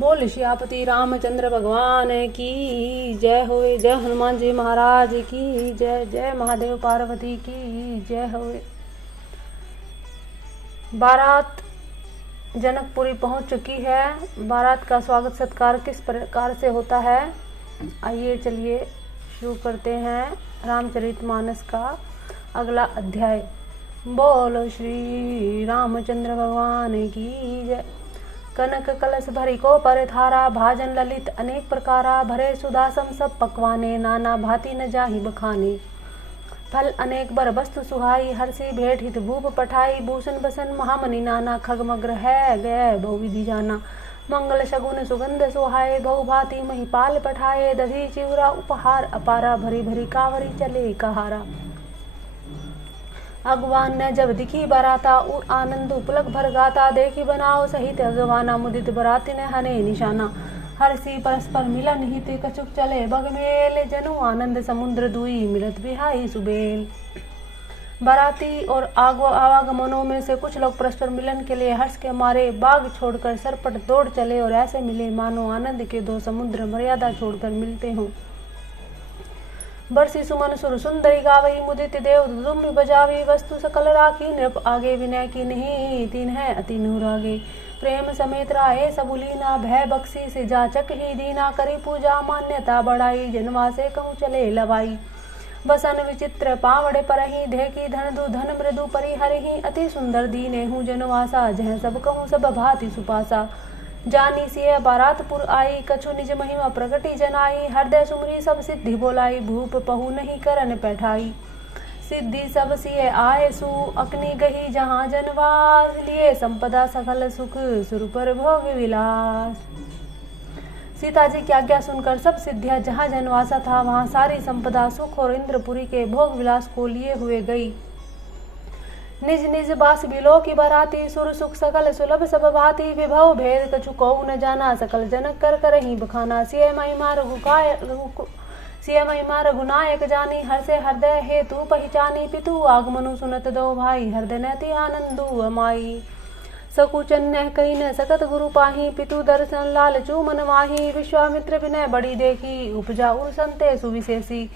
बोल श्यापति रामचंद्र भगवान की जय होए। जय हनुमान जी महाराज की जय। जय महादेव पार्वती की जय होए। बारात जनकपुरी पहुंच चुकी है। बारात का स्वागत सत्कार किस प्रकार से होता है, आइए चलिए शुरू करते हैं रामचरितमानस का अगला अध्याय। बोलो श्री रामचंद्र भगवान की जय। कनक कलश भरी को पर थारा, भाजन ललित अनेक प्रकारा, भरे सुदासम सब पकवाने, नाना भांति न जाहि बखाने। फल अनेक बर वस्तु सुहाई, हर्षि भेंट हित भूप पठाई, भूषण बसन महामनि नाना, खगमग्र है गए बहुविधि जाना। मंगल शगुन सुगंध सुहाए, बहु भांति महिपाल पठाए, दधी चिवरा उपहार अपारा, भरी भरी कावरी चले कहारा। अगवान ने जब दिखी बराता, उर आनंद उपलक भर गाता, देखी बनाओ सहित अगवाना, मुदित बराती ने हने निशाना। हर्षि परस्पर मिलन हित, कछुक चले बगमेल, जनु आनंद समुद्र दुई, मिलत बिहाई सुबेल। बराती और आवागमनों में से कुछ लोग परस्पर मिलन के लिए हर्ष के मारे बाग छोड़कर सरपट दौड़ चले, और ऐसे मिले मानो आनंद के दो समुद्र मर्यादा छोड़कर मिलते हों। बरसी सुमन सुर सुंदरी गावई, मुदित देव दुम बजावी, वस्तु सकल राखी, नृप आगे विनय की नहीं, तीन है अति नूर आगे। प्रेम समेत राहे सबुलीना, भय बख्शी से जाचक ही दीना, करी पूजा मान्यता बढ़ाई, जनवासे कहूँ चले लवाई। बसन विचित्र पावड़े परही, ढेकी धन दु धन मृदु परिहरही, अति सुंदर दीने हूँ जनवासा, जह सब कहूँ सब भांति सुपासा। जानी सिय बारातपुर आई, कछु निज महिमा प्रगति जनाई, हृदय सुमरी सब सिद्धि बोलाई, भूप पहु नहीं करन बैठाई। सिद्धि सब सिय आए सु, अग्नि गही जहाँ जनवास, लिए संपदा सकल सुख, सुर पर भोग विलास। सीता जी की आज्ञा सुनकर सब सिद्धियां जहाँ जनवासा था, वहाँ सारी संपदा सुख और इंद्रपुरी के भोग विलास को लिए हुए गई। निज निज बास बिलो की बराती, सुर सुख सकल सुलभ सब भांति, विभव भेद कछु को न जाना, सकल जनक कर करही बखाना। सिय महिमा रघुनायक जानी, हर से हृदय हेतु पहचानी, पितु आगमनु सुनत दो भाई, हृदय नति आनंदु अमाई। सकुचन न कही न सकत गुरु पाही, पितु दर्शन लालचू मन माही, विश्वामित्र विनय बड़ी देखी, उपजा उर संते सुविशेषी।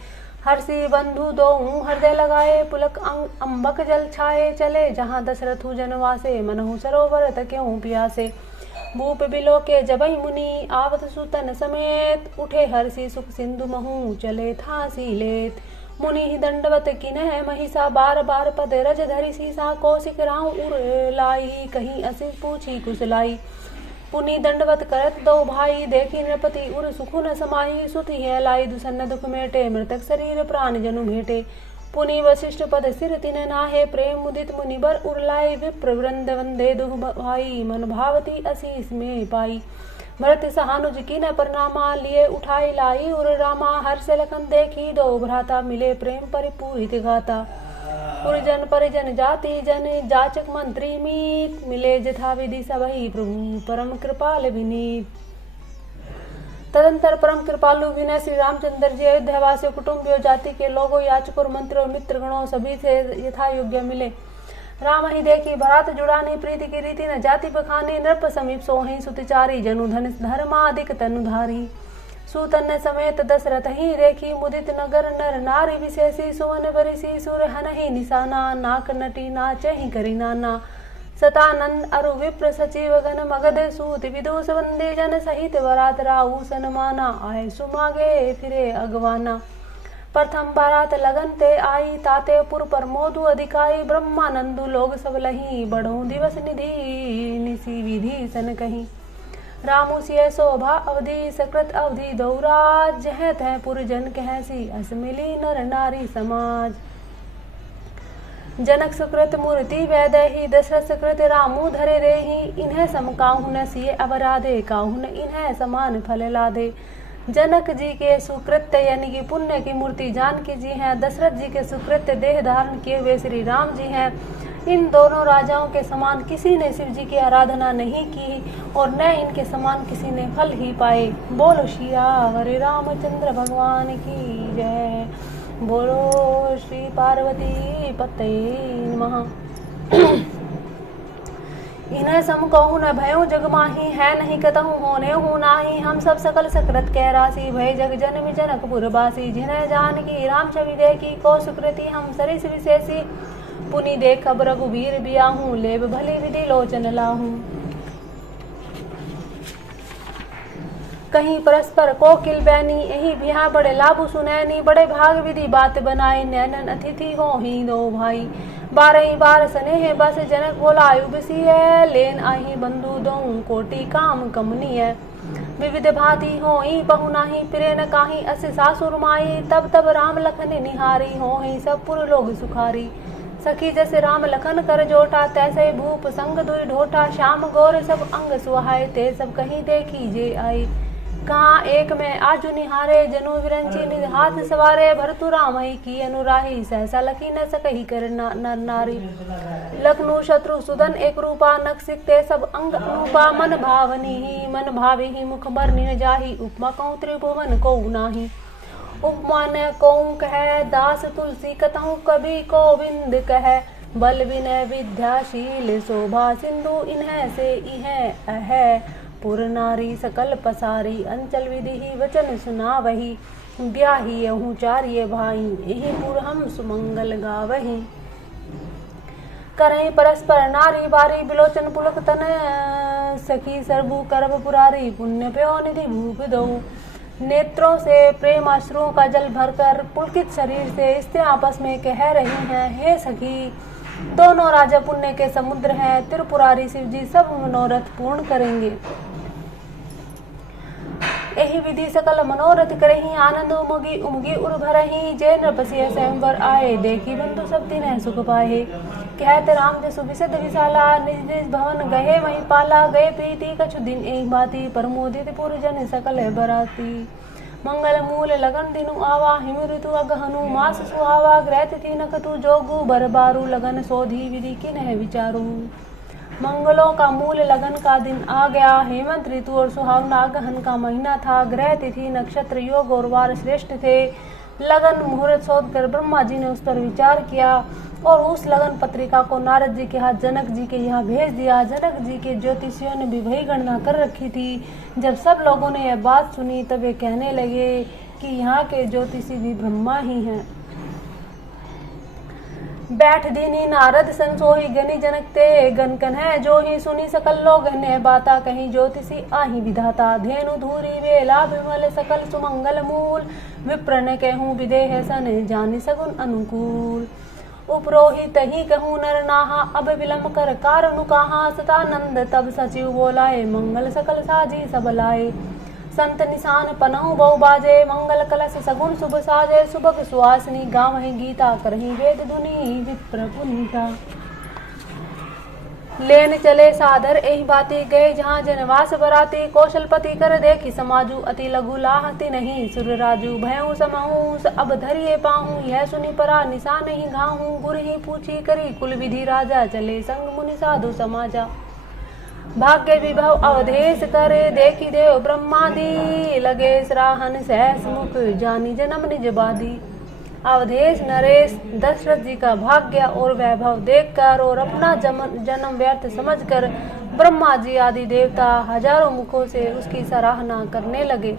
हर्षि बंधु दो हृदय लगाए, पुलक अम्बक जल छाए, चले जहाँ दशरथु जनवासे, मनहु सरोवर तक्यों पियासे। भूप बिलो के जबई मुनि, आवत सुतन समेत, उठे हर्षि सुख सिंधु महु, चले थासी लेत। मुनि ही दंडवत किन्ह महिषा, बार बार पद रज धरि सीसा, कौशिक राहु उर लाई, कहीं असिस पूछी कुशलाई। पुनि दंडवत करत दो भाई, देखी नृपति उर सुखुन समाई, सुति है लाई दुसन्न दुख मेटे, मृतक शरीर प्राण जनु भेटे। पुनि वशिष्ठ पद सिर तिन नाहे, प्रेम मुदित मुनि बर उरलाई, विप्र वृंद वंदे दुह भाई, मन भावती असीस में पाई। भरत सहानुज की न परनामा, लिए उठाई लाई उर रामा, हर्ष लखन देखी दो भ्राता, मिले प्रेम परिपूरित गाता। पुरजन परिजन जाति जन, जाचक मंत्री मीत, मिले जथा विधि सबही, प्रभु परम कृपाल विनीत। तदंतर परम कृपालु विनय श्री रामचंद्र जी अयोध्यावासी कुटुंबियों जाति के लोगों, याचकों और मंत्रियों और मित्रगणों सभी से यथा योग्य मिले। राम ही देखी भरात जुड़ानी, प्रीति की रीति न जाति बखानी, नृप समीप सोहि सुतिचारी, जनु धन धर्माधिक तनुधारी। सूतन समेत दशरथ ही देखी, मुदित नगर नर नारी विशेषी, सुवन बरिसी सुर हनहि निशाना, नाक नटी नाचहि करी नाना। सतानंद अरु विप्र सचिव गण, मगध सूत विदुष वंदे, जन सहित बरात राहु सनमाना, आए सुमागे फिरे अगवाना। प्रथम बारात लगन ते आई, ताते पुर पर मोदु अधिकाई, ब्रह्मानंदु लोग सब लही, बढ़ो दिवस निधि निसी विधि सन कहीं। रामु सिय शोभा अवधि, सकृत अवधि दौराज, जह तह पुरजन कहसी, अस मिली नर नारी समाज। जनक सुकृत मूर्ति वैदेही, दशरथ सुकृत रामु धरे देही, इन्हें सम काहु न सिय अवराधे, काहु न इन्हें समान फल लादे। जनक जी के सुकृत्य यानी कि पुण्य की मूर्ति जानकी जी हैं, दशरथ जी के सुकृत्य देह धारण किए हुए श्री राम जी हैं। इन दोनों राजाओं के समान किसी ने शिव जी की आराधना नहीं की, और न इनके समान किसी ने फल ही पाए। बोलो सियावर रामचंद्र भगवान की जय। बोलो श्री पार्वती पते नमः। इन्हें सम कहूँ न भयों जग माही, है नहीं कतहु होने हूँ नाही। हम सब सकल सकृत कह राशि, भय जग जनम जनकपुर बासी। जिन्हें जानकी राम छवि देखी, को सुकृति हम सरिस विशेषी। पुनि देखब रघुबीर बियाहूँ, लेब भली विधि लोचन लाहूँ। कहीं परस्पर कोकिल बैनी, यही बिहा बड़े लाभु सुनैनी। बड़े भाग विधि बात बनाए, नैनन अतिथि हो ही दो भाई। 12 बार स्नेह बस जनक बोलायु बसिय, लेन आही बंधु दो कोटि काम कमनीय। विविध भांति हो ई पहु नाही, प्रिय न काही अस सासुर माई। तब तब राम लखन निहारी, हो ही सब पुर लोग सुखारी। सखी जैसे राम लखन कर जोटा, तैसे भूप संग दुई ढोटा। श्याम गोर सब अंग सुहाए, ते सब कहीं देखी जे आई। कहाँ एक में आजु निहारे, जनु विरंची निज हाथ सवारे। भरतु राम की अनुराही, सहसा लखी न सकही कर नर नारी। लखनु शत्रु सुदन एक रूपा, नख सिकते सब अंग अनुपा। मन भावनी ही मन भावी ही, मुख बरनी न जाही। उपमा कहूँ त्रिभुवन को नाही, उपमा न कहूँ कह। दास तुलसी कतहु कवि गोविंद कह। बल विनय विद्याशील शोभा सिंधु, इन्हें से इह अह। पुर नारी सकल पसारी, अंचल विधि वचन सुना वही। ब्याही यहूँ चारिय भाई, यही पुर हम सुमंगल गावही। करें परस्पर नारी बारी, बिलोचन पुलक तन सखी। सरबू करब पुरारी, पुण्य प्यो निधि भूप दो। नेत्रों से प्रेम अश्रुओं का जल भरकर, पुलकित शरीर से स्त्रियां आपस में कह रही हैं, हे सखी दोनों राजा पुण्य के समुद्र हैं। त्रिपुरारी शिव जी सब मनोरथ पूर्ण करेंगे। यही विधि सकल मनोरथ करही, आनंद उमगी उमगी उर भरही। जय नृपसिय स्वयंवर आए, देखी बंधु सब तिन्ह सुख पाए। कहत राम जसु विशद विशाला, निज निज भवन गए वही पाला। गए प्रीति कछु दिन एक बाती, प्रमोदित पुरजन सकल बराती। मंगल मूल लगन दिनु आवा, हिम ऋतु अगहनु मास सुहावा। ग्रह तिथि नखतु जोगु, बरबारू लगन सोधी विधि किन्ह विचारू। मंगलों का मूल लगन का दिन आ गया, हेमंत ऋतु और सुहावना गहन का महीना था। ग्रह तिथि नक्षत्र योग और वार श्रेष्ठ थे। लगन मुहूर्त शोध कर ब्रह्मा जी ने उस पर विचार किया और उस लगन पत्रिका को नारद जी के हाथ जनक जी के यहाँ भेज दिया। जनक जी के ज्योतिषियों ने भी वही गणना कर रखी थी। जब सब लोगों ने यह बात सुनी तब वे कहने लगे कि यहाँ के ज्योतिषी भी ब्रह्मा ही हैं। बैठ दीनी नारद सन सोही, गनी जनक ते गन कन्है। जो ही सुनी सकल लोग ने बाता, कहीं ज्योतिषी आही विधाता। धेनु धूरी वेला विमल सकल सुमंगल मूल। विप्र न कहूँ विदेह सन, जानि सगुन अनुकूल। उपरोहित ही कहूँ नर नाहा, अब विलम्ब कर कारनु कहा। सतानंद तब सचिव बोलाए, मंगल सकल साजी सब लाए। संत निशान पनहु बहु बाजे, मंगल कलश सगुन शुभ साजे। सुबह सुहासिनी गावहि गीता, करही वेद धुनि विप्र पुनीता। लेन चले सादर एहि बाती, गए जहाँ जनवास बराती। कौशलपति कर देखी समाजू, अति लघु लाहति नहीं। सुर राजू भयऊ समहू, अब धरिए पाहूँ। यह सुनी परा निशा नहीं घाहूँ। गुर ही पूछी करी कुल विधि, राजा चले संग मुनि साधु समाजा। भाग्य विभव अवधेश करे, देखी देव ब्रह्मादि। लगे सराहन सहस मुख, जानी जन्म निज बादी। अवधेश नरेश दशरथ जी का भाग्य और वैभव देखकर और अपना जन्म व्यर्थ समझकर ब्रह्मा जी आदि देवता हजारों मुखों से उसकी सराहना करने लगे।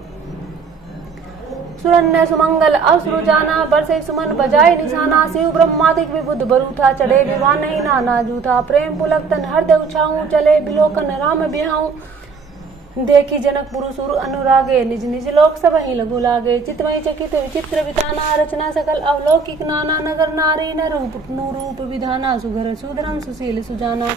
सुरन्य सुमंगल असुर जाना, बरसे सुमन बजाए निशाना। शिव ब्रह्मादिक विबुध बरूठा, चढ़े विवान नहीं नाना जूठा। प्रेम पुलक तन हृदय उछाऊं, चले बिलोकन राम बिहाऊं। देखी जनक पुरुषुर अनुरागे, निज निज लोक सब ही लघु लागे। चितमय चकित विचित्र विताना, रचना सकल अवलौकिक नाना। नगर नारी न रूप विधाना, सुघर सुधरन सुशील सुजाना।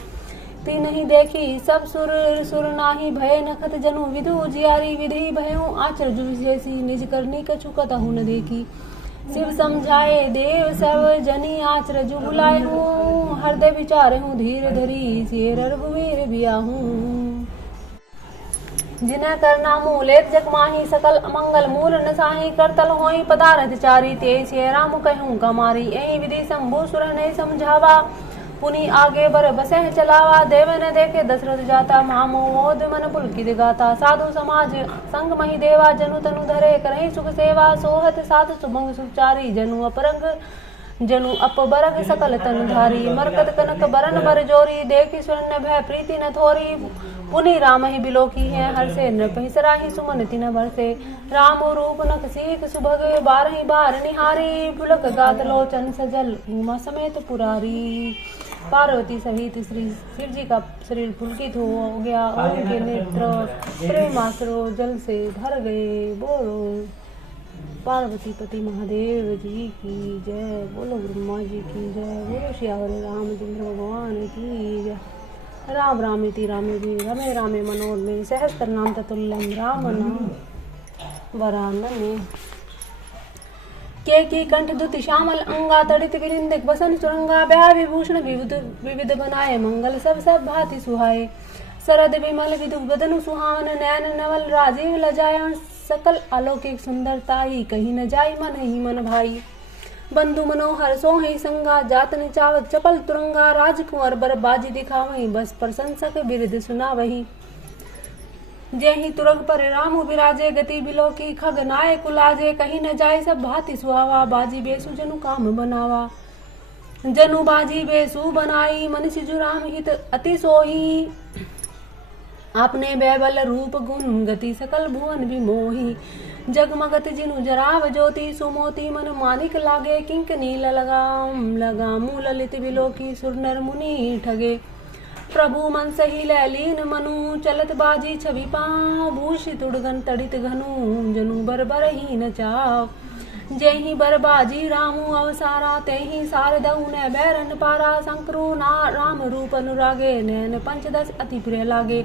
ती नहीं देखी सब सुर सुर नाही, भय नखत जनु विदु उजियारी। विधि भयों आचर्य विशेषी, निज करनी कछु कतहु न देखी। शिव समझाए देव सब जनी, आचर्य बुलाए हूँ। हृदय विचारे हूँ धीर धरी, शेर रघुवीर बियाहूँ। जिन्ह करना मूलेत जग माही, सकल अमंगल मूल नसाही। करतल होई पदारथ चारी, ते सिय राम कहूँ कमारी। यही विधि शंभु सुर ने समझावा, पुनि आगे बर बसह चलावा। देव न देखे दशरथ जाता, महामोद मन पुलकित गाता। साधु समाज संग मही देवा, जनु तनु धरे करहि सुख सेवा। सोहत साध सुभंग सुचारी, जनु अपरंग जनु अपबरग सकल तनु धारी मरकत कनक बरन बर जोरी देखी स्वर्ण भय प्रीति न थोरी पुनि राम ही बिलोकी है हर से नृपहि सराही सुमन तिन बरसे राम रूप नख सीख सुभग बारही बार निहारी पुलक गात लोचन सजल उमा समेत पुरारी। पार्वती सहित श्री शिव जी का शरीर पुलकित हो गया और उनके नेत्र प्रेमास्त्रो जल से भर गए। बोलो पार्वती पति महादेव जी की जय। बोलो ब्रह्मा जी की जय। बोलो श्यावर रामचंद्र भगवान की जय। राम रामेति रामे जी रमे रामे मनोरमे सहस्त्र नाम ततुल्यम राम नाम वरानने। के कंठ दुति श्यामल अंगा तड़ित विरिंदिक बसन सुरंगा ब्याह विभूषण विविध बनाए मंगल सब सब भांति सुहाए। शरद विमल विदु बदनु सुहावन नयन नवल राजीव लजायन सकल अलौकिक सुंदरताई कहीं न जाई मन ही मन भाई। बंधु मनोहर सोहि संगा जात निचावत चपल तुरंगा राजकुंवर बर बाजी दिखावही बस प्रशंसक बिरद सुना वही। जेहि तुरग पर राम विराजे गति बिलो की खग नाय कुलाजे कहीं न जाय सब भांति सुहावा बाजी बेसु जनु काम बनावा। जनु बाजी बेसु बनाई मन सिजु राम हित अति सोही आपने बैबल रूप गुण गति सकल भुवन विमोही। जगमगत जिनु जराव ज्योति सुमोती मन मानिक लागे किंक नील लगामू ललित विलोकी सुर नर मुनि ठगे। प्रभु मन सही लैलीन मनु चलत बाजी छवि पाँव भूषित उड़गन तड़ित घनु जनु बर ही न चाव। जही बरबाजी रामू अवसारा तेहि सारदऊ न बैरन पारा शंकरु ना राम रूप अनुरागे नैन पंचदश अति प्रिय लागे।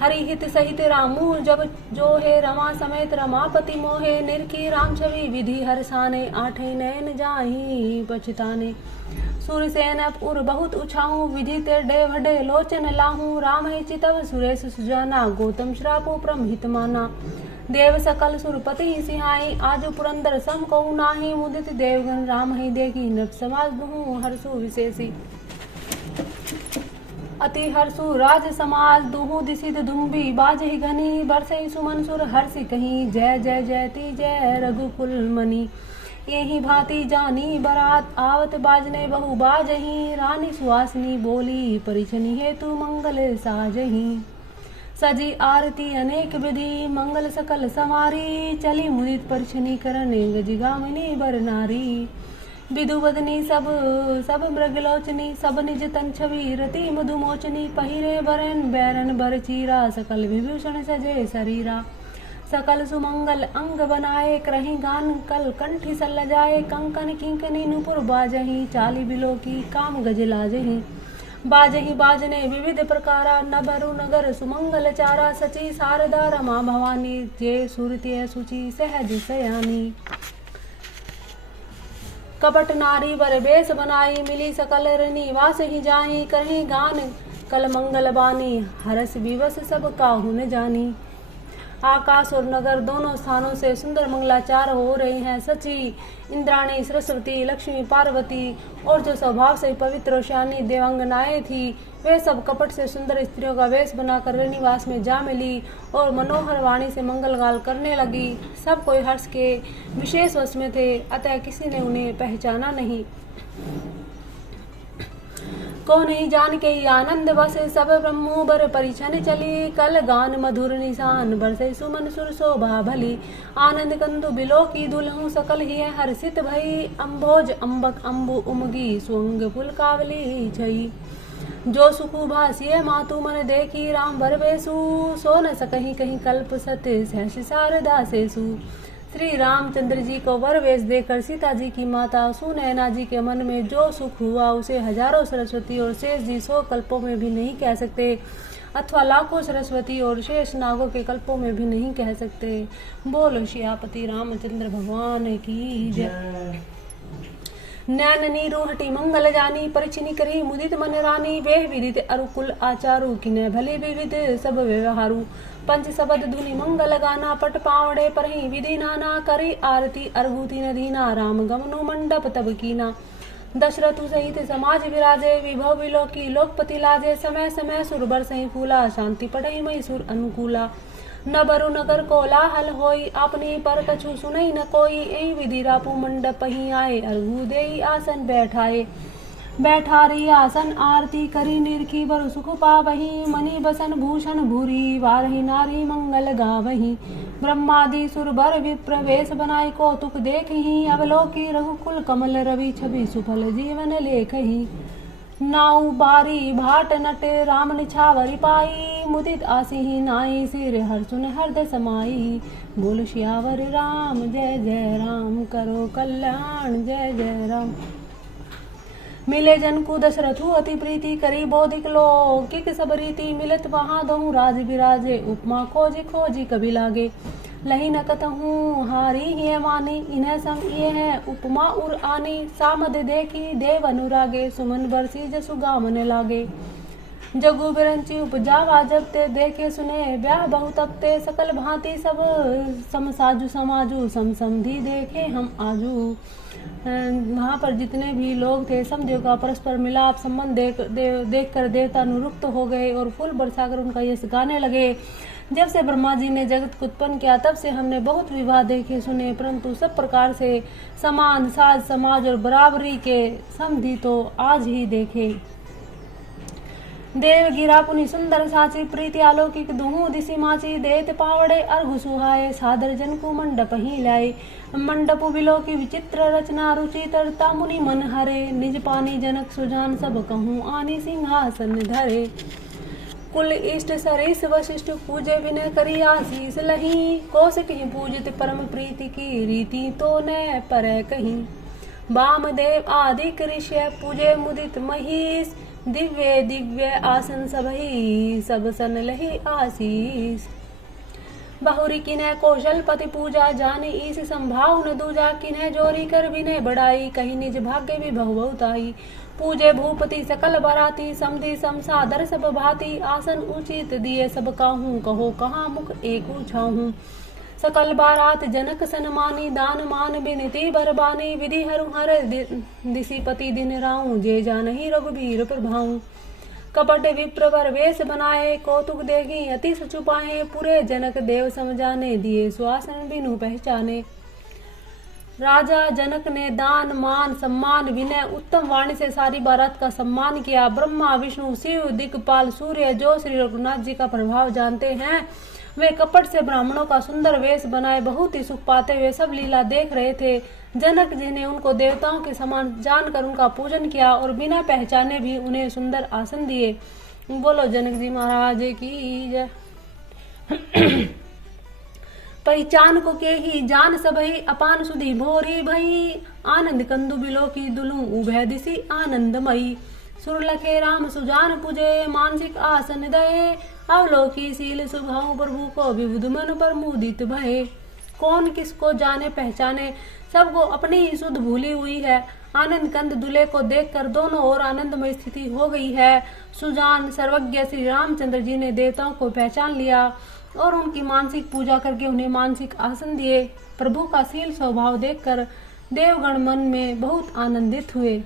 हरि हित सहित रामू जब जो है रमा समेत रमापति मोहे निरखी राम छवि विधि हरसाने आठे नयन जाही पछताने। सूरसेन उर बहुत उछाऊ विधि ते डे भडे लोचन लाहू राम ही चितव सुरेश सुजाना गौतम श्रापो प्रमहित माना। देव सकल सुरपति सिहाई आजु पुरंदर सम कहू नाही मुदित देवगन राम ही देखी नृप समाज दुहु हर्षु विशेषी। अति हर्षु राज समाज दुहु दिसित दुम्बी बाजहि घनी बरसई सुमन सुर हर्षि कहीं जय जय जयति जय रघुकुल मणि। यही भांति जानी बरात आवत बाजने बहु बाजही रानी सुहासिनी बोली परिछनी हेतु मंगल साजही। सजी आरती अनेक विधि मंगल सकल सवारी चली मुदित परिछनी करने गजिगामिनी बर नारी। विदु बदनी सब मृगलोचनी सब निज तन छवि रति मधुमोचनी पहिरे बरन बैरन बर चीरा सकल विभूषण सजे शरीरा। सकल सुमंगल अंग बनाए करही गान कल कंठी सल जाए कंकन किंकनी नुपुर बाजही चाली बिलो की काम गज लाजही। बाजही बाजने विविध प्रकारा नभरु नगर सुमंगल चारा सची शारदा रमा भवानी जे सुरती सुचि सहज सयानी। कपट नारी बर बेस बनाई मिली सकल निवास ही जाही करही गान कल मंगल बानी हरस विवश सब काहू न जानी। आकाश और नगर दोनों स्थानों से सुंदर मंगलाचार हो रहे हैं। सची इंद्राणी सरस्वती लक्ष्मी पार्वती और जो स्वभाव से पवित्र और श्यानी देवांगनाएं थी वे सब कपट से सुंदर स्त्रियों का वेश बनाकर निवास में जा मिली और मनोहर वाणी से मंगल गाल करने लगी। सब कोई हर्ष के विशेष वश में थे अतः किसी ने उन्हें पहचाना नहीं। को नहीं जान के आनंद बस सब ब्रह्मो बर परिछन चली कल गान मधुर निशान बरसे सुमन सुर शोभा भली। आनंद कंदु बिलो की दुल्हू सकल ही हर्षित भई अम्भोज अम्बक अम्बु उमगी स्वंग पुलकावली छई। जो सुखु भासिये मातु मन देखी राम भर बेसु सो न सकही कहीं कल्प सत्य सहस शारदा सेसु। श्री रामचंद्र जी को वर वेश देकर सीता जी की माता सुनैना जी के मन में जो सुख हुआ उसे हजारों सरस्वती और शेष जी 100 कल्पों में भी नहीं कह सकते अथवा लाखों सरस्वती और शेष नागों के कल्पों में भी नहीं कह सकते। बोलो श्यापति रामचंद्र भगवान की जय। नैन नीरू हटी मंगल जानी परिचिनी करी मुदित मन रानी वे विदित अरुकुल आचारु किने भले विविध सब व्यवहारु। पंच शबद धुनि मंगल गाना पट पावड़े पर ही विधि नाना करी आरती अर्भूति नदीना राम गमनु मंडप तब कीना। दशरथु सहित समाज विराजे विभव विलोकी लोकपति लाजे समय समय सुर बरसई फूला शांति पढ़ई मई सुर अनुकूला। न बरु नगर कोलाहल होई, अपनी पर कछु सुनई न कोई। एहि विधि रापू मंडप ही आए, अर्घु देई आसन बैठाए। बैठारी आसन आरती करी, निरखी बरु सुख पावही। मणि बसन भूषण भूरी, वारही नारी मंगल गावही। ब्रह्मादि सुर बर विप्र वेश बनाई, कौतुक देखही। अवलोकी रघुकुल कमल रवि, छवि सुफल जीवन लेखही। नाउ बारी भाट नटे, राम निछावरी पाई। मुदित आसी नाई, सिर हर सुन हृदय समाई। बोल सियावर राम जय जय राम, करो कल्याण जय जय राम। मिले जन को दशरथु अति प्रीति, करी बौद्धिक लौकिक सब रीति। मिलत वहाँ दहु राज बिराजे, उपमा खोजी खोजी कभी लागे। लही न कतहूँ हारी ही मानी, इन्हें संग ये है उपमा उर आनी। सामद देखी देव अनुरागे, सुमन बरसी जसु गामन लागे। जगु बिरंची उपजावा जब ते, देखे सुने ब्याह बहुत अब ते। सकल भांति सब सम साजु समाजू, सम समधी देखे हम आजू। वहाँ पर जितने भी लोग थे, समधियों का परस्पर मिलाप संबंध देख कर देवता अनुरुक्त हो गए और फूल बरसाकर उनका यश गाने लगे। जब से ब्रह्मा जी ने जगत को उत्पन्न किया, तब से हमने बहुत विवाह देखे सुने, परंतु सब प्रकार से समान साज समाज और बराबरी के समधि तो आज ही देखे। देव गिरा पुनि सुंदर साची, प्रीति अलौकिक दुहु दिशि माची। देत पावड़े अर्घु सुहाए, सादर जन को मंडप ही लाए। मंडप बिलो की विचित्र रचना, रुचि तरता मुनि मन हरे। निज पानी जनक सुजान, सब कहूँ आनी सिंहासन धरे। कुल इष्ट सरिस वशिष्ठ, पूजे विनय करी आशीष लही। कौशिक ही पूजित परम प्रीति की, रीति तो न पर कहीं। वामदेव आदि ऋषि, पूजे मुदित महीश। दिव्य दिव्य आसन सबही, सब सन लही आशीष। बहुरी किन्ह कौशलपति पूजा, जानी ईस संभाव न दूजा। किन्ह जोरी कर विनय बढ़ाई, कहीं निज भाग्य विभव बहुताई। पूजे भूपति सकल बराती, समधि समसादर सब भांति। आसन उचित दिए सब काहू, कहो कहाँ मुख एक छाहू। सकल बारात जनक सनमानी, दान मान बिनती बरबानी। विधि हरुहर दिशिपति दिन राऊं, जे जानहि रघुबीर प्रभाऊं। कपट विप्रवर वेश बनाए, कौतुक देखी अति छुपाए। पूरे जनक देव समझाने, दिए सुआसन बिनु पहचाने। राजा जनक ने दान मान सम्मान विनय उत्तम वाणी से सारी बारात का सम्मान किया। ब्रह्मा विष्णु शिव दिक्पाल सूर्य, जो श्री रघुनाथ जी का प्रभाव जानते हैं, वे कपट से ब्राह्मणों का सुंदर वेश बनाए बहुत ही सुख पाते हुए सब लीला देख रहे थे। जनक जी ने उनको देवताओं के समान जानकर उनका पूजन किया और बिना पहचाने भी उन्हें सुंदर आसन दिए। बोलो जनक जी महाराज की जय। पहचान को के ही जान सबही, अपान सुधी भोरी भई। आनंद कंदु बिलो की दुलू, उभय दिशि आनंदमयी। सुर लखे राम सुजान पूजे, मानसिक आसन दये। अवलोकी शील सुभाव, प्रभु को विबुध मन पर मुदित भये। कौन किसको जाने पहचाने, सबको अपनी ही सुध भूली हुई है। आनंद कंद दूल्हे को देखकर दोनों ओर आनंदमय स्थिति हो गई है। सुजान सर्वज्ञ श्री रामचंद्र जी ने देवताओं को पहचान लिया और उनकी मानसिक पूजा करके उन्हें मानसिक आसन दिए। प्रभु का शील स्वभाव देखकर देवगण मन में बहुत आनंदित हुए।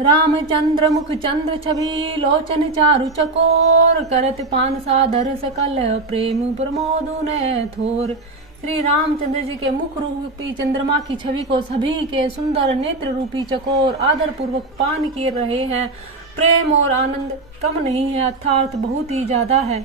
रामचंद्र मुख चंद्र छवि, लोचन चारु चकोर। करत पान सादर सकल, प्रेम प्रमोदु ने थोर। श्री रामचंद्र जी के मुख रूपी चंद्रमा की छवि को सभी के सुंदर नेत्र रूपी चकोर आदर पूर्वक पान किए रहे हैं। प्रेम और आनंद कम नहीं है, अर्थात बहुत ही ज्यादा है।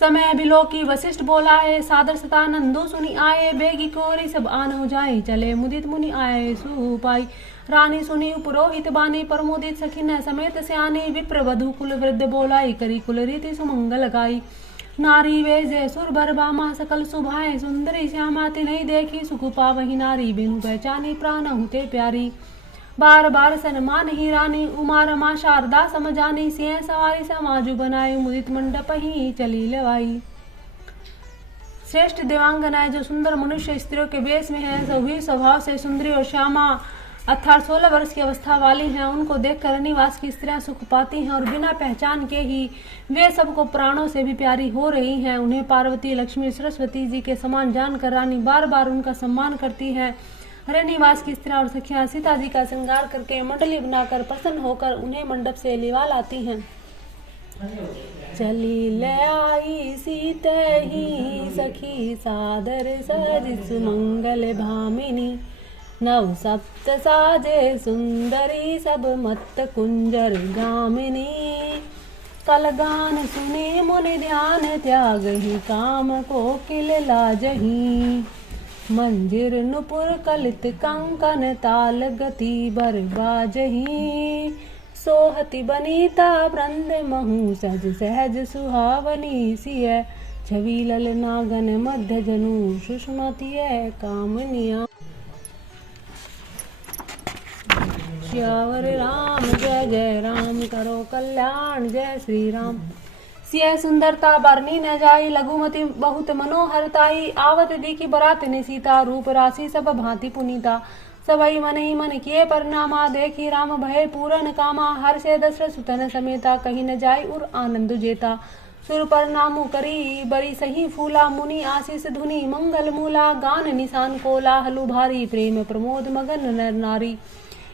समय बिलो की वशिष्ठ बोलाए, सादर सतानंदो सुनी आए। बेगी कोरी सब आन हो जाए, चले मुदित मुनि आए सुपाई। रानी सुनी पुरोहित बानी, प्रमोदित सखिन समेत स्यानी। विप्र वधु कुल वृद्ध बोलाई, करी कुल रीति सुमंगल गाई। नारी वे जय सुर भर बामा, सकल सुभाए सुंदरी श्यामा। तिन्हि देखी सुख पावही नारी, बिनु पहचानी प्राण हुते प्यारी। बार बार सन्मान ही रानी, उमा रमा शारदा समझानी। सिंह सवारी समाजु बनाई, मुदित मंडप ही चली लवाई। श्रेष्ठ देवांगनाएं जो सुंदर मनुष्य स्त्रियों के वेश में हैं, सभी स्वभाव से सुंदरी और श्यामा अर्थात 16 वर्ष की अवस्था वाली हैं, उनको देखकर निवास की स्त्रियां सुख पाती हैं और बिना पहचान के ही वे सबको प्राणों से भी प्यारी हो रही हैं। उन्हें पार्वती लक्ष्मी सरस्वती जी के समान जानकर रानी बार बार उनका सम्मान करती है। निवास की स्त्रियां और सखियां सीता जी का श्रृंगार करके मंडली बनाकर प्रसन्न होकर उन्हें मंडप से लिवा लाती हैं। चली ले आई सीतहि सखी सादर सज सुमंगल भामिनी। नव सप्त साजे सुंदरी सब मत कुंजर गामिनी। कलगान सुने मुनि ध्यान त्यागहि काम कोकिल लाजहि। मंजिर नुपुर कलित कंकन ताल गति बर बाजहि। सोहति बनीता वृंद महु सज सहज सुहावनी सिय। छवि लल नागन मध्य जनु सुषमतिय कामनिया। श्यावर राम जय जय राम करो कल्याण जय श्री राम। सिय सुंदरता बरनी न जाई लघुमति बहुत मनोहरताई। आवत देखी बरात ने सीता रूप राशि सब भांति पुनीता। सबई मन ही मन किए परनामा देखी राम भय पूरन कामा। हर से दशरथ सुतन समेता कहीं न जाई उर आनंद जेता। सुर परनामु करी बरी सही फूला मुनि आशीष धुनि मंगल मूला। गान निशान कोला हलु भारी प्रेम प्रमोद मगन नर नारी।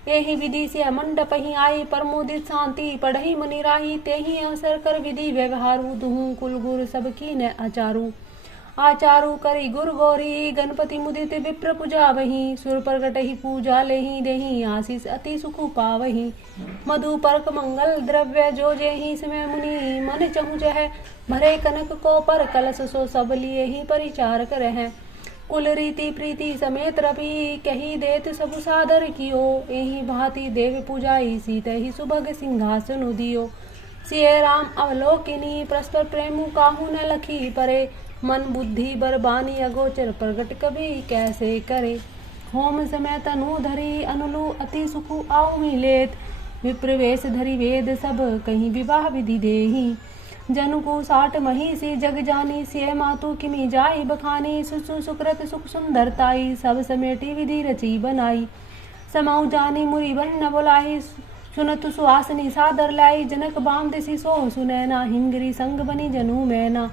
यही विधि से मंडप ही आई प्रमोदित शांति पढ़ही मुनि राही। तेहि अवसर कर विधि व्यवहारु दुहु कुल गुर सबकी न आचारु। आचारु करी गुर गौरी गणपति मुदित विप्र पूजा वही। सुर प्रगट ही पूजा लेही देही आशीष अति सुख पावही। मधु पर्क मंगल द्रव्य जो जेहि समय मुनि मन चहु जह। भरे कनक को पर कलश सो सब लिए ही परिचार करह। कुल रीति प्रीति समेत रवि कही देत सब सादर कियो। एहि भांति देव पूजाई सीत ही सुभग सिंहासन उदियो। सिय राम अवलोकिनी परस्पर प्रेम काहू न लखी परे। मन बुद्धि बरबानी अगोचर प्रगट कभी कैसे करे। होम समय तनु धरी अनुलु अति सुखु आउ मिलेत। विप्रवेश धरी वेद सब कहीं विवाह विधि देही। जनु को 60 महिषी जग जानी। सिय मातु किमी जाई बखानी। सुसु सुकृत सुख सुंदरताई सब समेटी विधि रची बनाई। समाउ जानी मुरि बन बोलाई सुनत सुहासनी सादर लाई। जनक बाम दिसी सोह सुनैना हिंगरी संग बनी जनु मैना।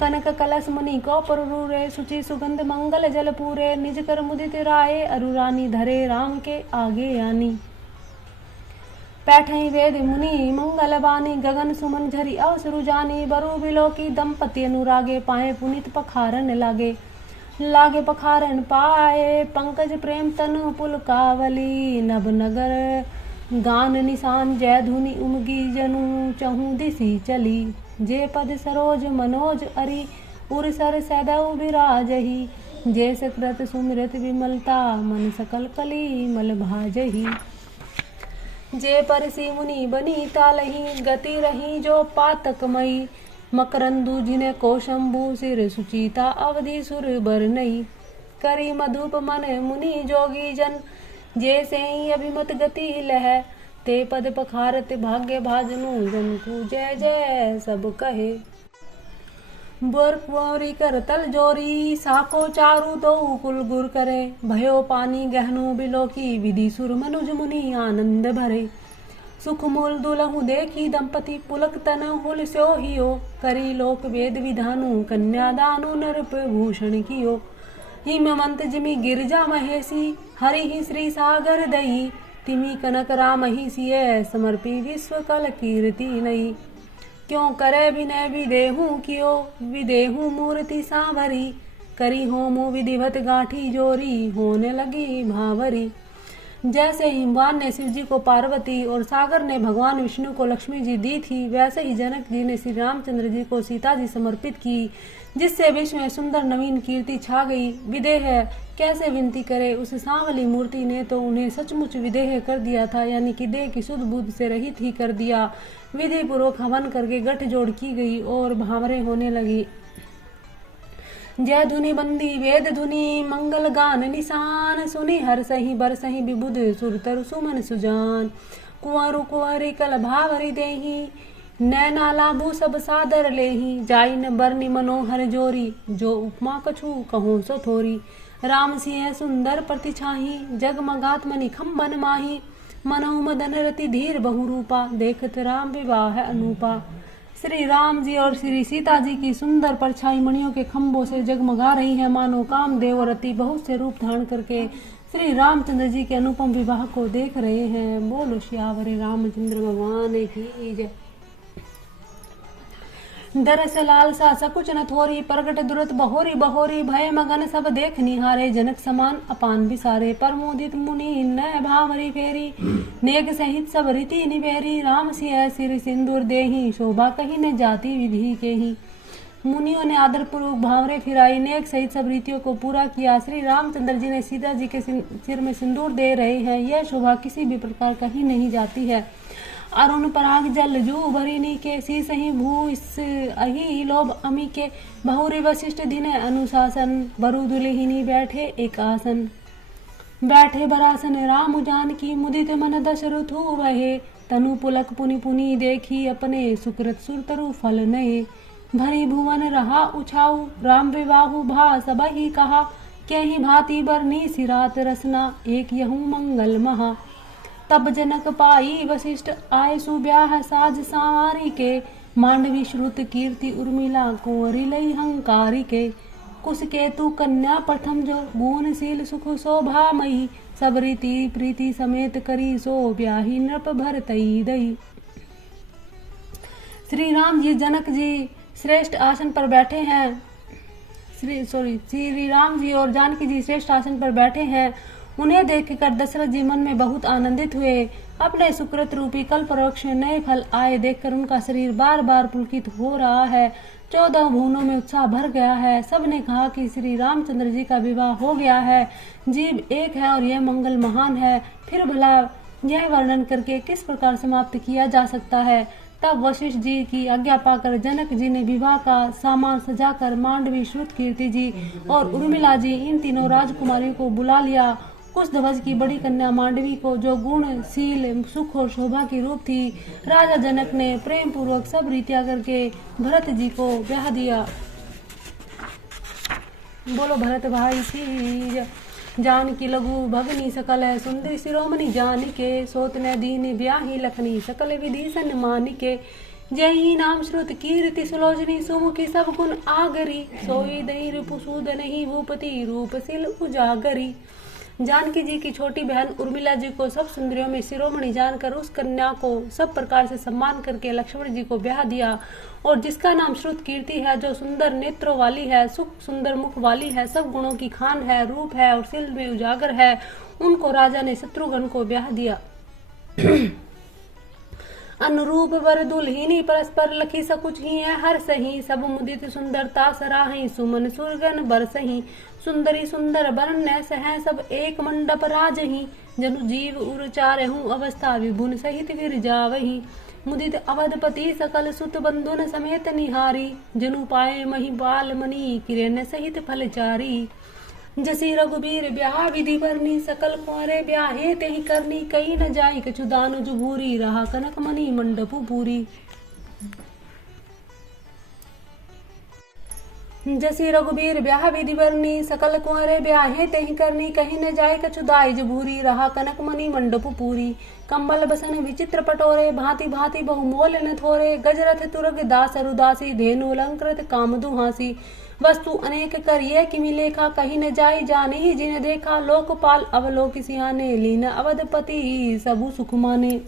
कनक कलश मुनि को परूरे सुचि सुगंध मंगल जल पूरे। निज कर मुदित राय अरुरानी धरे राम के आगे यानी। पैठई वेद मुनि मंगल बानी गगन सुमन झरी अवसरु जानी। बरु बिलो की दंपति अनुरागे पाए पुनित पखारन लागे पखारन पाए। पंकज प्रेम तनु पुलकावली नभ नगर गान निशान जय धुनि उमगी जनु चहु दिसी चली। जे पद सरोज मनोज अरि उर सर सदैव विराजही। जे सकृत सुमिरत विमलता मन सकल कली मल भाजही। जे परसी मुनि बनी तालही गति रही जो पातकमयी। मकरंदु जिने कौशंबु सिर सुचिता अवधि सुर बर नई। करी मधुप मन मुनि जोगी जन जैसे ही अभिमत गति लह। ते पद पखारत भाग्य भाजनु जन को जय जय सब कहे। बोर कुंवरी कर तल जोरी साको चारु दो कुल गुर करे। भयो पानी गहनो बिलो की विधि सुर मनुज मुनि आनंद भरे। सुख मूल दुलहु देखी दंपति पुलक तन हुल स्यो हियो। करी लोक वेद विधानु कन्यादानु नरप भूषण कियो। हिमवंत जिमि गिरजा महेशी हरि ही श्री सागर दई। तिमी कनक राम ही सिय समर्पी विश्व कल कीर्ति नई। क्यों करे विनय विदेहु कियो विदेहु मूर्ति सांवरी। करी होमो विधिवत गाठी जोरी होने लगी भावरी। जैसे हिमवान ने शिव जी को पार्वती और सागर ने भगवान विष्णु को लक्ष्मी जी दी थी, वैसे ही जनक जी ने श्री रामचंद्र जी को सीता जी समर्पित की, जिससे विश्व में सुंदर नवीन कीर्ति छा गई। विदेह कैसे विनती करे, उस सांवली मूर्ति ने तो उन्हें सचमुच विदेह कर दिया था, यानी कि देह की शुद्ध बुद्ध से रहित ही कर दिया। विधि पूर्वक हवन करके गठजोड़ की गई और भावरे होने लगी। जय धुनि बंदी वेद धुनि मंगल गान निशान। सुनि हर सही बर सही विबुध सुरतर सुमन सुजान। कुंवरु कुंवरी कल भावरी देही नैना लाभू सब सादर लेही। जाई न बरनी मनोहर जोरी जो उपमा कछु कहो सो थोरी। राम सिंह सुंदर प्रतिछाही जगमगात मनि खम्बन माही। मनोह मदन रति धीर बहुरूपा देखत राम विवाह अनूपा। श्री राम जी और श्री सीता जी की सुंदर परछाई मणियों के खंभों से जगमगा रही है, मानो कामदेव और रति बहुत से रूप धारण करके श्री रामचंद्र जी के अनुपम विवाह को देख रहे हैं। बोलो श्यावर रामचंद्र भगवान की जय। दरस लालसा सकुच न थोरी, प्रगट दुरत बहोरी बहोरी, भय मगन सब देख निहारे, जनक समान अपान बिसारे, प्रमोदित मुनि नय भावरी फेरी, नेक सहित सब रीति निबेरी, राम सिय सिर सिंदूर देही, शोभा कही न जाति विधि के ही। मुनियों ने आदर पूर्वक भावरे फिराई, नेक सहित सब रीतियों को पूरा किया। श्री रामचंद्र जी ने सीता जी के सिर में सिंदूर दे रहे हैं, यह शोभा किसी भी प्रकार कहीं नहीं जाती है। अरुण पराग जल जू भरिनी के, सी सही भू इस अही लोभ अमी के, बहुरी वशिष्ठ दिन अनुशासन, बरु दुलहिनी बैठे एक आसन। बैठे बरासन राम जानकी, मुदित मन दशरथु वहे, तनु पुलक पुनि पुनि देखी, अपने सुकृत सुरतरु फल नये। भरी भुवन रहा उछाऊ, राम विवाहु भा सब ही कहा, के ही भांति बरनी सिरात रसना, एक यहू मंगल महा। तब जनक पाई वशिष्ठ, आय सुब्याह साज सांवारी के, मांडवी श्रुत कीर्ति उर्मिला, कुंवरी लई हंकारी के। कुश केतु कन्या प्रथम जो, गुणशील सुख शोभामयी, सब रीति प्रीति समेत करी, सो ब्याही नृप भरतई दई। श्री राम जी जनक जी श्रेष्ठ आसन पर बैठे हैं। श्री राम जी और जानकी जी श्रेष्ठ आसन पर बैठे हैं। उन्हें देखकर दशरथ जी मन में बहुत आनंदित हुए। अपने सुकृत रूपी कल्प वृक्ष में नए फल आए देखकर उनका शरीर बार बार पुलकित हो रहा है। 14 भुवनों में उत्साह भर गया है। सबने कहा कि श्री रामचंद्र जी का विवाह हो गया है। जीव एक है और यह मंगल महान है। फिर भला यह वर्णन करके किस प्रकार समाप्त किया जा सकता है। तब वशिष्ठ जी की आज्ञा पाकर जनक जी ने विवाह का सामान सजाकर मांडवी, श्रुत कीर्ति जी और उर्मिला जी इन तीनों राजकुमारियों को बुला लिया। कुशध्वज की बड़ी कन्या मांडवी को, जो गुणशील सुख और शोभा की रूप थी, राजा जनक ने प्रेम पूर्वक सब रीतियां करके भरत जी को ब्याह दिया। बोलो भरत भाई की जानकी लघु भगनी सकल है, सुंदरी शिरोमणि जानिके, सोत न दीन ब्याही लखनी, सकल विधि सन्मानी के। जय नाम श्रुत कीर्ति सुलोचनी, सुमुखी सब गुण आगरी, सोई दई रिपुसूद नहीं भूपति, रूपशील उजागरी। जानकी जी की छोटी बहन उर्मिला जी को सब सुंदरियों में शिरोमणि जानकर उस कन्या को सब प्रकार से सम्मान करके लक्ष्मण जी को ब्याह दिया। और जिसका नाम श्रुत कीर्ति है, जो सुंदर नेत्रों वाली है, सुंदर मुख वाली है, सब गुणों की खान है, रूप है और सिल में उजागर है, उनको राजा ने शत्रुघ्न को ब्याह दिया। अनुरूप वर दुल्हिनी, परस्पर लखी सकुच ही है हर सही, सब मुदित सुंदरता सराही, सुमन सुरगन बरसही। सुंदरी सुंदर बरन सह, सब एक मंडप राजही, जनु जीव उर चारहु अवस्था, विभुन सहित विर जावही। मुदित अवधपति सकल सुत बंधुन समेत निहारी, जनु पाए महिपाल मणि, किरण सहित फलचारी। जसी रघुबीर ब्याह विधि बरनी, सकल कुंवरे ब्याहे तेहि करनी, कई न जाई कछु दानु जुभूरी, रहा कनक मणि मंडपु पूरी। जसी रघुबीर ब्याह विधि बरनी, सकल कुंवरे ब्याहे तेहि करनी, कहीं न जाए कछु दाई जुभूरी, रहा कनक मणि मंडपु पूरी। कंबल बसन विचित्र पटोरे, भांति भांति बहुमोल न थोरे, गजरथ तुरग दास रुदासी, धेनु अलंकृत काम दुहासी। वस्तु अनेक करिए किमि लेखा, कहीं न जाई जाने ही जिन देखा, लोकपाल अवलोक सियाने, लीन अवधपति सबु सुख माने।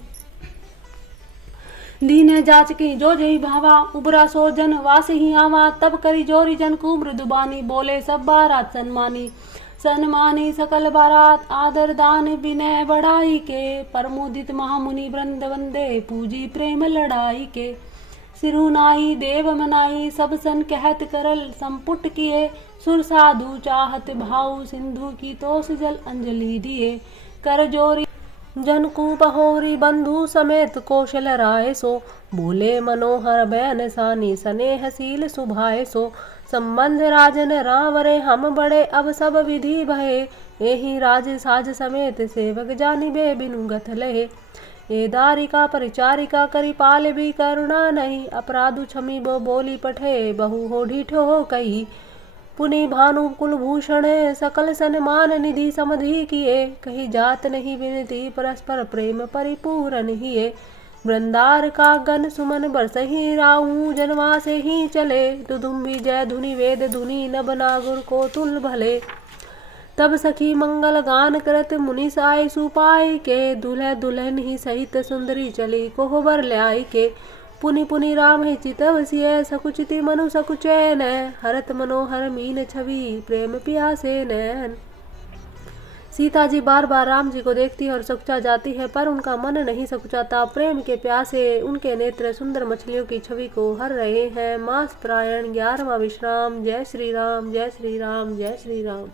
दीने जाच की जो जही भावा, उबरा सो जन वास ही आवा, तब करी जोरी जन को मृदुबानी, बोले सब बारात सन्मानी। सन्मानी सकल बारात आदर दान विनय बढ़ाई के, परमोदित महामुनि वृंद वंदे, पूजी प्रेम लड़ाई के। सिरुनाई देव मनाई, सब सन कहत करल संपुट किए, सुर साधु चाहत भाऊ, सिंधु की तोष जल अंजलि दिए। कर जोरी जनकू बहोरी, बंधु समेत कौशल राय सो, बोले मनोहर बयान सानी, स्नेहशील सुभाए सो। संबंध राजन रावरे हम बड़े, अब सब विधि भये, एहि राज साज समेत, सेवक जानिबे बिनु गथ लहे। ए दारिका परिचारिका, करी पाल भी करुणा नहीं, अपराधु क्षमी बो बोली पठे, बहु हो ढीठो हो कही। पुनि भानु कुलभूषण, सकल सन्मान निधि समधि किए, कही जात नहीं विनती, परस्पर प्रेम परिपूरन हिए। वृंदार का गण सुमन बरसही, राहु जनवासे ही चले, दुदुम्बी जय धुनि वेद धुनि, नभ नागुर को तुल भले। तब सखी मंगल गान करत, मुनि साय सुपाय के, दुल्ह दुल्हन ही सहित सुंदरी चली, कोहबर ल्याई के। पुनि पुनि राम है चितवसिय सकुचिति मनु सकुचैन हरत मनोहर मीन छवि प्रेम पियासे नैन। सीता जी बार बार राम जी को देखती है और सकुचा जाती है, पर उनका मन नहीं सकुचाता। प्रेम के प्यासे उनके नेत्र सुंदर मछलियों की छवि को हर रहे हैं। मास प्रायण 11वां विश्राम। जय श्री राम, जय श्री राम, जय श्री राम।